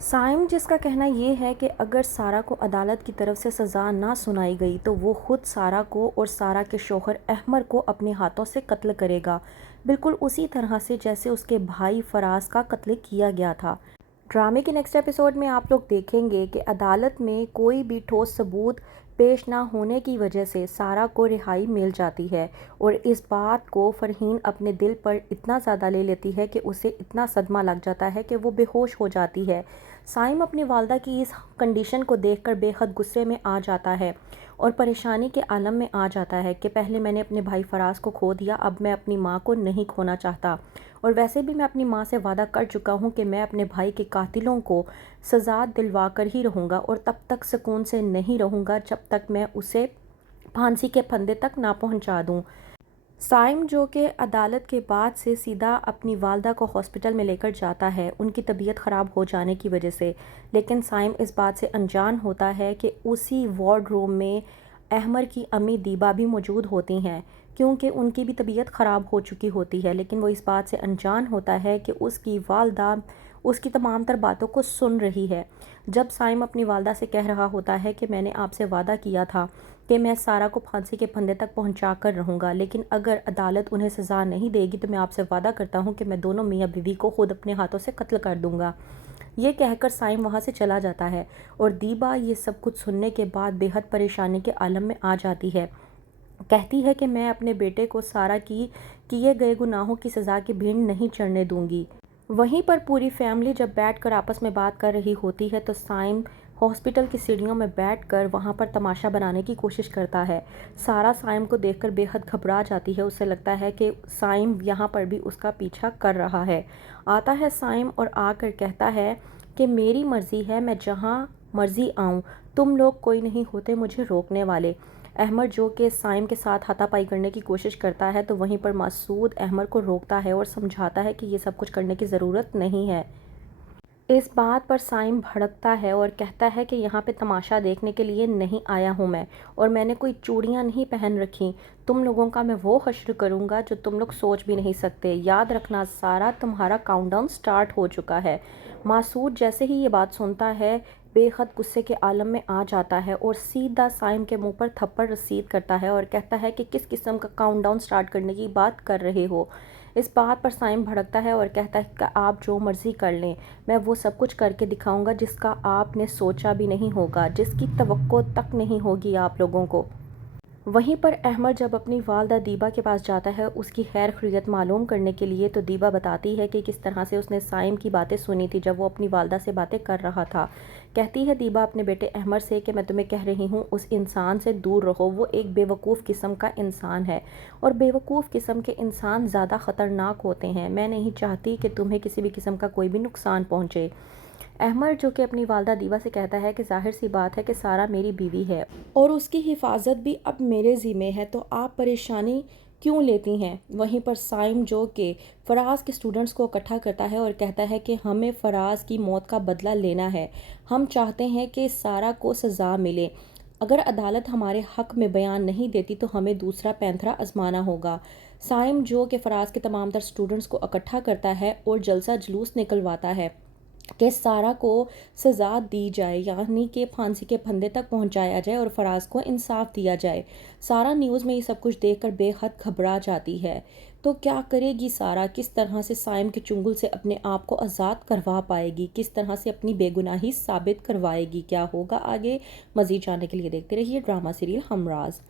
سائم جس کا کہنا یہ ہے کہ اگر سارا کو عدالت کی طرف سے سزا نہ سنائی گئی تو وہ خود سارا کو اور سارا کے شوہر احمر کو اپنے ہاتھوں سے قتل کرے گا، بالکل اسی طرح سے جیسے اس کے بھائی فراز کا قتل کیا گیا تھا۔ ڈرامے کے نیکسٹ ایپیسوڈ میں آپ لوگ دیکھیں گے کہ عدالت میں کوئی بھی ٹھوس ثبوت پیش نہ ہونے کی وجہ سے سارا کو رہائی مل جاتی ہے، اور اس بات کو فرحین اپنے دل پر اتنا زیادہ لے لیتی ہے کہ اسے اتنا صدمہ لگ جاتا ہے کہ وہ بے ہوش ہو جاتی ہے۔ سائم اپنی والدہ کی اس کنڈیشن کو دیکھ کر بے حد غصے میں آ جاتا ہے اور پریشانی کے عالم میں آ جاتا ہے کہ پہلے میں نے اپنے بھائی فراز کو کھو دیا، اب میں اپنی ماں کو نہیں کھونا چاہتا، اور ویسے بھی میں اپنی ماں سے وعدہ کر چکا ہوں کہ میں اپنے بھائی کے قاتلوں کو سزا دلوا کر ہی رہوں گا، اور تب تک سکون سے نہیں رہوں گا جب تک میں اسے پھانسی کے پھندے تک نہ پہنچا دوں۔ سائم جو کہ عدالت کے بعد سے سیدھا اپنی والدہ کو ہاسپٹل میں لے کر جاتا ہے ان کی طبیعت خراب ہو جانے کی وجہ سے، لیکن سائم اس بات سے انجان ہوتا ہے کہ اسی وارڈ روم میں احمر کی امی دیبا بھی موجود ہوتی ہیں، کیونکہ ان کی بھی طبیعت خراب ہو چکی ہوتی ہے، لیکن وہ اس بات سے انجان ہوتا ہے کہ اس کی والدہ اس کی تمام تر باتوں کو سن رہی ہے۔ جب سائم اپنی والدہ سے کہہ رہا ہوتا ہے کہ میں نے آپ سے وعدہ کیا تھا کہ میں سارا کو پھانسی کے پھندے تک پہنچا کر رہوں گا، لیکن اگر عدالت انہیں سزا نہیں دے گی تو میں آپ سے وعدہ کرتا ہوں کہ میں دونوں میاں بیوی کو خود اپنے ہاتھوں سے قتل کر دوں گا، یہ کہہ کر سائم وہاں سے چلا جاتا ہے، اور دیبا یہ سب کچھ سننے کے بعد بے حد پریشانی کے عالم میں آ جاتی ہے۔ کہتی ہے کہ میں اپنے بیٹے کو سارا کی کیے گئے گناہوں کی سزا کی بھینٹ نہیں چڑھنے دوں گی۔ وہیں پر پوری فیملی جب بیٹھ کر آپس میں بات کر رہی ہوتی ہے تو سائم ہاسپٹل کی سیڑھیوں میں بیٹھ کر وہاں پر تماشا بنانے کی کوشش کرتا ہے۔ سارا سائم کو دیکھ کر بے حد گھبرا جاتی ہے، اسے لگتا ہے کہ سائم یہاں پر بھی اس کا پیچھا کر رہا ہے۔ آتا ہے سائم اور آ کر کہتا ہے کہ میری مرضی ہے، میں جہاں مرضی آؤں، تم لوگ کوئی نہیں ہوتے مجھے روکنے والے۔ احمر جو کہ سائم کے ساتھ ہاتھا پائی کرنے کی کوشش کرتا ہے تو وہیں پر مسعود احمر کو روکتا ہے اور سمجھاتا ہے کہ یہ سب کچھ کرنے کی ضرورت نہیں ہے۔ اس بات پر سائم بھڑکتا ہے اور کہتا ہے کہ یہاں پہ تماشا دیکھنے کے لیے نہیں آیا ہوں میں، اور میں نے کوئی چوڑیاں نہیں پہن رکھی، تم لوگوں کا میں وہ حشر کروں گا جو تم لوگ سوچ بھی نہیں سکتے، یاد رکھنا سارا تمہارا کاؤنٹ ڈاؤن سٹارٹ ہو چکا ہے۔ مسعود جیسے ہی یہ بات سنتا ہے بے حد غصے کے عالم میں آ جاتا ہے اور سیدھا سائم کے منہ پر تھپڑ رسید کرتا ہے اور کہتا ہے کہ کس قسم کا کاؤنٹ ڈاؤن سٹارٹ کرنے کی بات کر رہے ہو۔ اس بات پر سائم بھڑکتا ہے اور کہتا ہے کہ آپ جو مرضی کر لیں، میں وہ سب کچھ کر کے دکھاؤں گا جس کا آپ نے سوچا بھی نہیں ہوگا، جس کی توقع تک نہیں ہوگی آپ لوگوں کو۔ وہیں پر احمر جب اپنی والدہ دیبا کے پاس جاتا ہے اس کی خیر خیریت معلوم کرنے کے لیے تو دیبا بتاتی ہے کہ کس طرح سے اس نے سائم کی باتیں سنی تھی جب وہ اپنی والدہ سے باتیں کر رہا تھا۔ کہتی ہے دیبا اپنے بیٹے احمر سے کہ میں تمہیں کہہ رہی ہوں اس انسان سے دور رہو، وہ ایک بے وقوف قسم کا انسان ہے، اور بے وقوف قسم کے انسان زیادہ خطرناک ہوتے ہیں، میں نہیں چاہتی کہ تمہیں کسی بھی قسم کا کوئی بھی نقصان پہنچے۔ احمر جو کہ اپنی والدہ دیبا سے کہتا ہے کہ ظاہر سی بات ہے کہ سارا میری بیوی ہے اور اس کی حفاظت بھی اب میرے ذمہ ہے، تو آپ پریشانی کیوں لیتی ہیں؟ وہیں پر سائم جو کہ فراز کے اسٹوڈنٹس کو اکٹھا کرتا ہے اور کہتا ہے کہ ہمیں فراز کی موت کا بدلہ لینا ہے، ہم چاہتے ہیں کہ سارا کو سزا ملے، اگر عدالت ہمارے حق میں بیان نہیں دیتی تو ہمیں دوسرا پینترا آزمانا ہوگا۔ سائم جو کہ فراز کے تمام تر اسٹوڈنٹس کو اکٹھا کرتا ہے اور جلسہ جلوس نکلواتا ہے کہ سارا کو سزا دی جائے، یعنی کہ پھانسی کے پھندے تک پہنچایا جائے اور فراز کو انصاف دیا جائے۔ سارا نیوز میں یہ سب کچھ دیکھ کر بے حد گھبرا جاتی ہے، تو کیا کرے گی سارا؟ کس طرح سے سائم کے چنگل سے اپنے آپ کو آزاد کروا پائے گی؟ کس طرح سے اپنی بے گناہی ثابت کروائے گی؟ کیا ہوگا آگے؟ مزید جاننے کے لیے دیکھتے رہیے ڈرامہ سیریل ہمراز۔